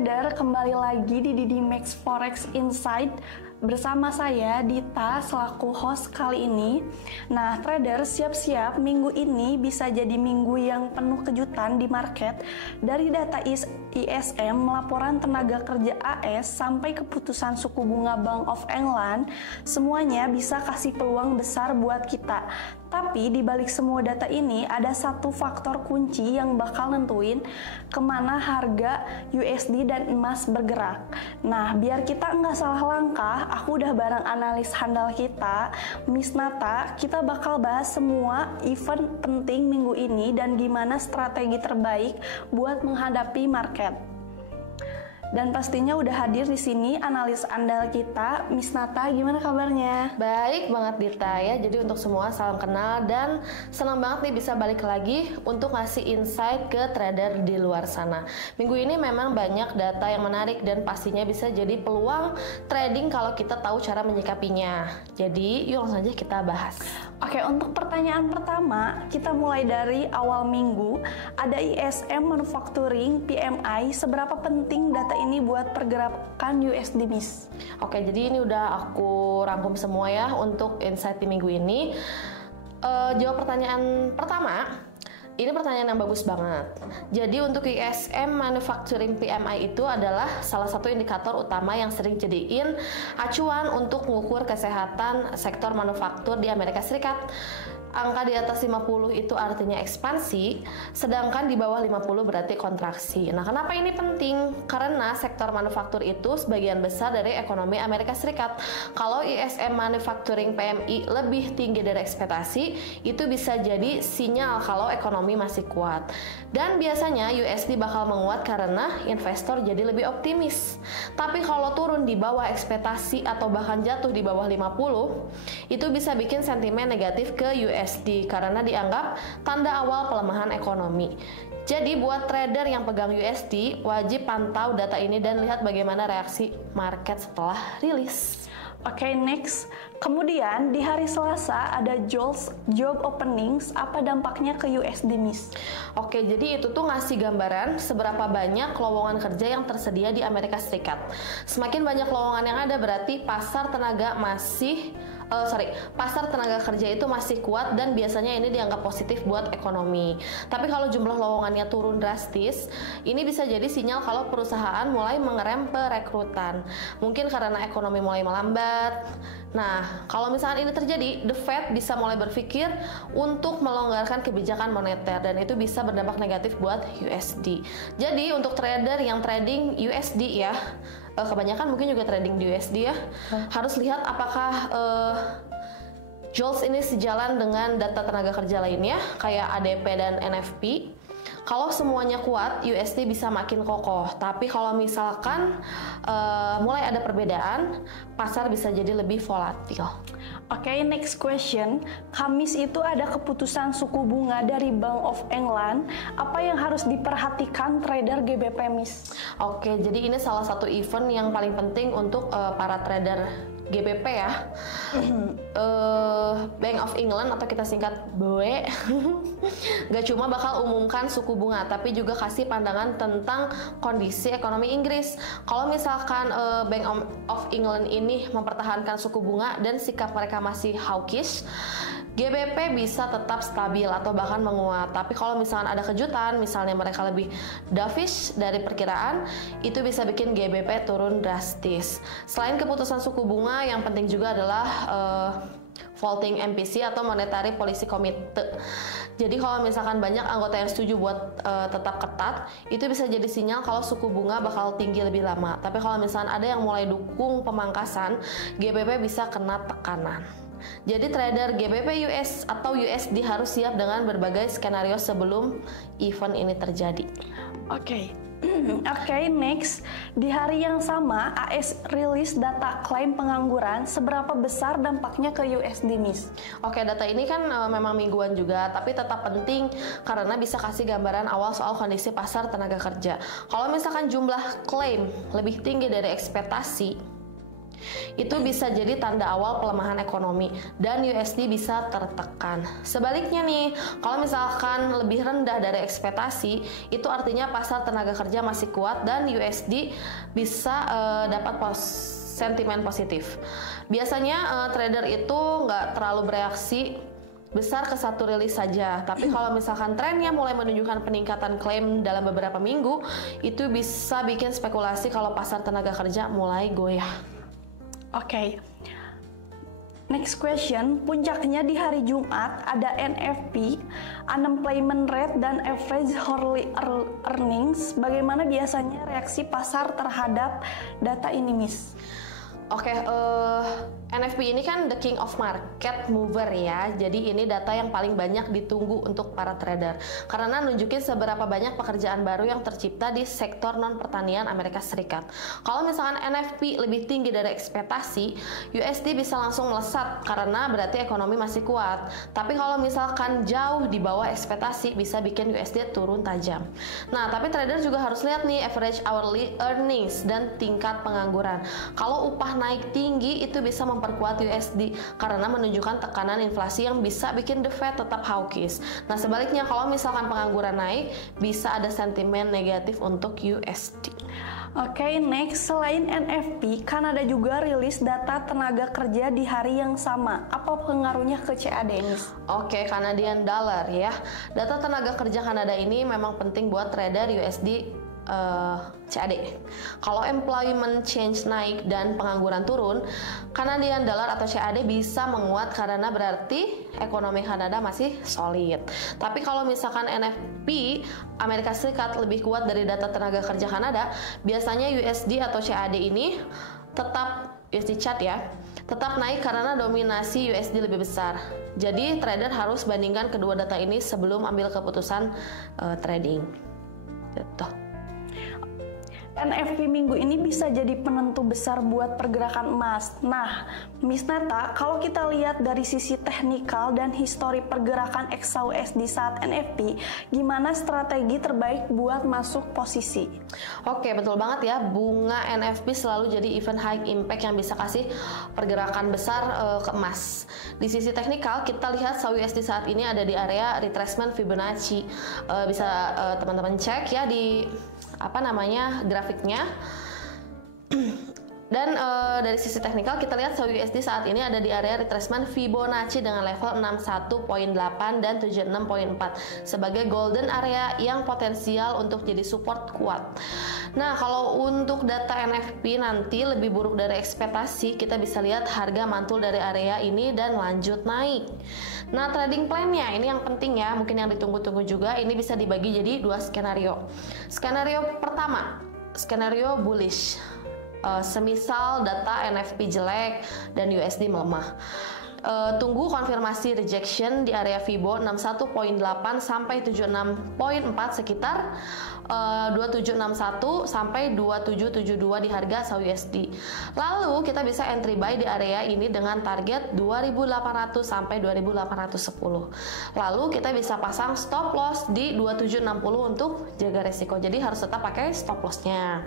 trader, kembali lagi di Didimax Forex Insight bersama saya Dita selaku host kali ini. Nah, trader siap-siap, minggu ini bisa jadi minggu yang penuh kejutan di market. Dari data ISM, laporan tenaga kerja AS sampai keputusan suku bunga Bank of England, semuanya bisa kasih peluang besar buat kita. Tapi di balik semua data ini ada satu faktor kunci yang bakal nentuin kemana harga USD dan emas bergerak. Nah, biar kita nggak salah langkah, aku udah bareng analis handal kita, Miss Nata. Kita bakal bahas semua event penting minggu ini dan gimana strategi terbaik buat menghadapi market. Dan pastinya udah hadir di sini analis andal kita, Miss Nata. Gimana kabarnya? Baik banget Dita ya. Jadi untuk semua salam kenal dan senang banget nih bisa balik lagi untuk ngasih insight ke trader di luar sana. Minggu ini memang banyak data yang menarik dan pastinya bisa jadi peluang trading kalau kita tahu cara menyikapinya. Jadi yuk langsung aja kita bahas. Oke, untuk pertanyaan pertama, kita mulai dari awal minggu. Ada ISM Manufacturing PMI, seberapa penting data ini buat pergerakan USD Miss? Oke, jadi ini udah aku rangkum semua ya untuk insight di minggu ini. Jawab pertanyaan pertama. Ini pertanyaan yang bagus banget. Jadi untuk ISM Manufacturing PMI itu adalah salah satu indikator utama yang sering jadiin acuan untuk mengukur kesehatan sektor manufaktur di Amerika Serikat. Angka di atas 50 itu artinya ekspansi, sedangkan di bawah 50 berarti kontraksi. Nah, kenapa ini penting? Karena sektor manufaktur itu sebagian besar dari ekonomi Amerika Serikat. Kalau ISM Manufacturing PMI lebih tinggi dari ekspektasi, itu bisa jadi sinyal kalau ekonomi masih kuat. Dan biasanya USD bakal menguat karena investor jadi lebih optimis. Tapi kalau turun di bawah ekspektasi atau bahkan jatuh di bawah 50, itu bisa bikin sentimen negatif ke USD karena dianggap tanda awal pelemahan ekonomi. Jadi buat trader yang pegang USD, wajib pantau data ini dan lihat bagaimana reaksi market setelah rilis. Oke, next. Kemudian di hari Selasa ada job openings. Apa dampaknya ke USD Miss? Oke, jadi itu tuh ngasih gambaran seberapa banyak lowongan kerja yang tersedia di Amerika Serikat. Semakin banyak lowongan yang ada berarti pasar tenaga kerja itu masih kuat dan biasanya ini dianggap positif buat ekonomi. Tapi kalau jumlah lowongannya turun drastis, ini bisa jadi sinyal kalau perusahaan mulai mengerem perekrutan. Mungkin karena ekonomi mulai melambat. Nah, kalau misalnya ini terjadi, The Fed bisa mulai berpikir untuk melonggarkan kebijakan moneter dan itu bisa berdampak negatif buat USD. Jadi untuk trader yang trading USD ya, kebanyakan mungkin juga trading di USD ya, harus lihat apakah JOLTS ini sejalan dengan data tenaga kerja lainnya kayak ADP dan NFP. Kalau semuanya kuat, USD bisa makin kokoh. Tapi kalau misalkan mulai ada perbedaan, pasar bisa jadi lebih volatil. Oke, next question. Kamis itu ada keputusan suku bunga dari Bank of England. Apa yang harus diperhatikan trader GBP Miss? Oke, jadi ini salah satu event yang paling penting untuk para trader GBP ya. Bank of England atau kita singkat BOE gak cuma bakal umumkan suku bunga tapi juga kasih pandangan tentang kondisi ekonomi Inggris. Kalau misalkan Bank of England ini mempertahankan suku bunga dan sikap mereka masih hawkish, GBP bisa tetap stabil atau bahkan menguat. Tapi kalau misalkan ada kejutan, misalnya mereka lebih dovish dari perkiraan, itu bisa bikin GBP turun drastis. Selain keputusan suku bunga, yang penting juga adalah Voting MPC atau Monetary Policy Committee. Jadi kalau misalkan banyak anggota yang setuju buat tetap ketat, itu bisa jadi sinyal kalau suku bunga bakal tinggi lebih lama. Tapi kalau misalkan ada yang mulai dukung pemangkasan, GBP bisa kena tekanan. Jadi trader GBP US atau USD harus siap dengan berbagai skenario sebelum event ini terjadi. Oke, next. Di hari yang sama, AS rilis data klaim pengangguran. Seberapa besar dampaknya ke USD Miss? Oke, data ini kan memang mingguan juga, tapi tetap penting karena bisa kasih gambaran awal soal kondisi pasar tenaga kerja. Kalau misalkan jumlah klaim lebih tinggi dari ekspektasi, Itu bisa jadi tanda awal pelemahan ekonomi dan USD bisa tertekan. Sebaliknya nih, kalau misalkan lebih rendah dari ekspektasi, itu artinya pasar tenaga kerja masih kuat dan USD bisa dapat sentimen positif. Biasanya trader itu nggak terlalu bereaksi besar ke satu rilis saja, tapi kalau misalkan trennya mulai menunjukkan peningkatan klaim dalam beberapa minggu, itu bisa bikin spekulasi kalau pasar tenaga kerja mulai goyah. Oke. Next question, puncaknya di hari Jumat ada NFP, unemployment rate dan average hourly earnings. Bagaimana biasanya reaksi pasar terhadap data ini, Miss? Oke, NFP ini kan the king of market mover ya. Jadi ini data yang paling banyak ditunggu untuk para trader karena nunjukin seberapa banyak pekerjaan baru yang tercipta di sektor non pertanian Amerika Serikat. Kalau misalkan NFP lebih tinggi dari ekspektasi, USD bisa langsung melesat karena berarti ekonomi masih kuat. Tapi kalau misalkan jauh di bawah ekspektasi, bisa bikin USD turun tajam. Nah, tapi trader juga harus lihat nih average hourly earnings dan tingkat pengangguran. Kalau upah naik tinggi, itu bisa memperkuat USD karena menunjukkan tekanan inflasi yang bisa bikin the Fed tetap hawkish. Nah, sebaliknya kalau misalkan pengangguran naik, bisa ada sentimen negatif untuk USD. Oke, next, selain NFP, kan ada juga rilis data tenaga kerja di hari yang sama. Apa pengaruhnya ke CAD, Miss? Oke, Canadian dollar ya. Data tenaga kerja Kanada ini memang penting buat trader USD CAD. Kalau employment change naik dan pengangguran turun, Canadian dollar atau CAD bisa menguat karena berarti ekonomi Kanada masih solid. Tapi kalau misalkan NFP Amerika Serikat lebih kuat dari data tenaga kerja Kanada, biasanya USD atau CAD ini tetap USD chart ya, tetap naik karena dominasi USD lebih besar. Jadi trader harus bandingkan kedua data ini sebelum ambil keputusan trading. Gitu. NFP minggu ini bisa jadi penentu besar buat pergerakan emas. Nah, Miss Neta, kalau kita lihat dari sisi teknikal dan histori pergerakan XAUSD saat NFP, gimana strategi terbaik buat masuk posisi? Oke, betul banget ya. Bunga NFP selalu jadi event high impact yang bisa kasih pergerakan besar ke emas. Di sisi teknikal, kita lihat XAUSD saat ini ada di area retracement Fibonacci. Bisa teman-teman cek ya di grafiknya. Dan dari sisi teknikal kita lihat USD saat ini ada di area retracement Fibonacci dengan level 61.8 dan 76.4 sebagai golden area yang potensial untuk jadi support kuat. Nah, kalau untuk data NFP nanti lebih buruk dari ekspektasi, kita bisa lihat harga mantul dari area ini dan lanjut naik. Nah, trading plan-nya ini yang penting ya, mungkin yang ditunggu-tunggu juga. Ini bisa dibagi jadi dua skenario. Skenario pertama, skenario bullish. Semisal data NFP jelek dan USD melemah. Tunggu konfirmasi rejection di area Fibo 61.8 sampai 76.4 sekitar 2761 sampai 2772 di harga USD. Lalu kita bisa entry buy di area ini dengan target 2800 sampai 2810. Lalu kita bisa pasang stop loss di 2760 untuk jaga resiko. Jadi harus tetap pakai stop lossnya.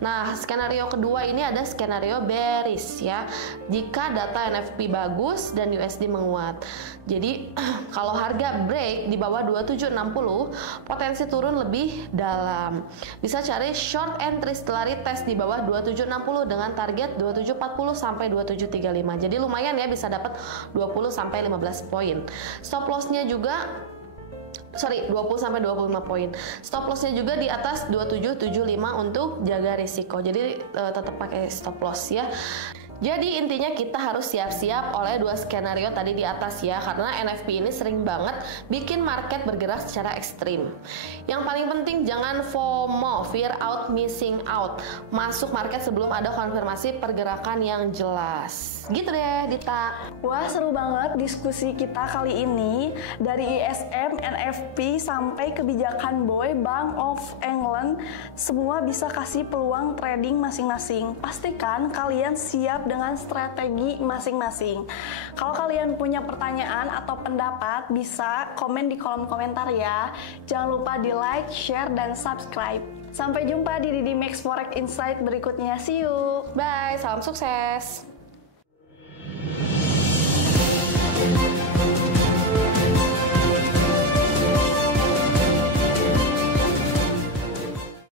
Nah, skenario kedua ini ada skenario bearish ya. Jika data NFP bagus dan USD menguat. Jadi kalau harga break di bawah 2760, potensi turun lebih dalam. Bisa cari short entry setelah retest di bawah 2760 dengan target 2740 sampai 2735. Jadi lumayan ya, bisa dapat 20 sampai 15 poin. Stop loss-nya juga 20 sampai 25 poin. Stop loss-nya juga di atas 2775 untuk jaga risiko. Jadi tetap pakai stop loss ya. Jadi intinya kita harus siap-siap oleh dua skenario tadi di atas ya, karena NFP ini sering banget bikin market bergerak secara ekstrim. Yang paling penting jangan FOMO, fear out missing out. Masuk market sebelum ada konfirmasi pergerakan yang jelas. Gitu deh, Dita. Wah, seru banget diskusi kita kali ini. Dari ISM, NFP, sampai kebijakan BOI, Bank of England, semua bisa kasih peluang trading masing-masing. Pastikan kalian siap dengan strategi masing-masing. Kalau kalian punya pertanyaan atau pendapat, bisa komen di kolom komentar ya. Jangan lupa di like, share, dan subscribe. Sampai jumpa di Didi Max Forex Insight berikutnya. See you. Bye, salam sukses.